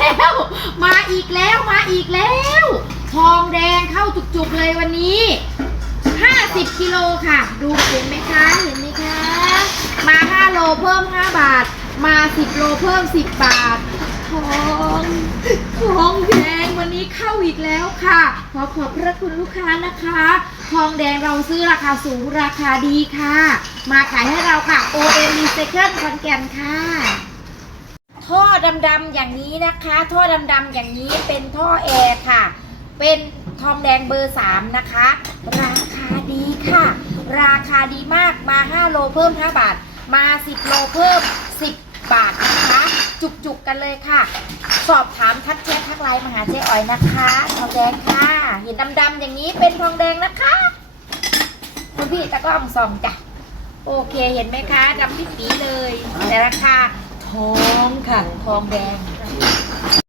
แล้วมาอีกแล้วมาอีกแล้วทองแดงเข้าจุกๆเลยวันนี้50กิโลค่ะดูเห็นไหมคะเห็นไหมคะมา5โลเพิ่ม5บาทมา10โลเพิ่ม10บาททองแดงวันนี้เข้าอีกแล้วค่ะขอบพระคุณลูกค้านะคะทองแดงเราซื้อราคาสูงราคาดีค่ะมาขายให้เราค่ะ OM Recycle ขอนแก่นค่ะท่อดำๆอย่างนี้นะคะท่อดำๆอย่างนี้เป็นท่อแอร์ค่ะเป็นทองแดงเบอร์3นะคะราคาดีค่ะราคาดีมากมา5โลเพิ่ม5บาทมา10โลเพิ่ม10บาทนะคะจุกๆกันเลยค่ะสอบถามทักแชททักไลน์มาหาเจ๊อ๋อยนะคะทองแดงค่ะเห็นดำๆอย่างนี้เป็นทองแดงนะคะคุณพี่ตะกล้องส่องจ้ะโอเคเห็นไหมคะดำปิ๊ดปีเลยแต่ราคาทองค่ะทองแดง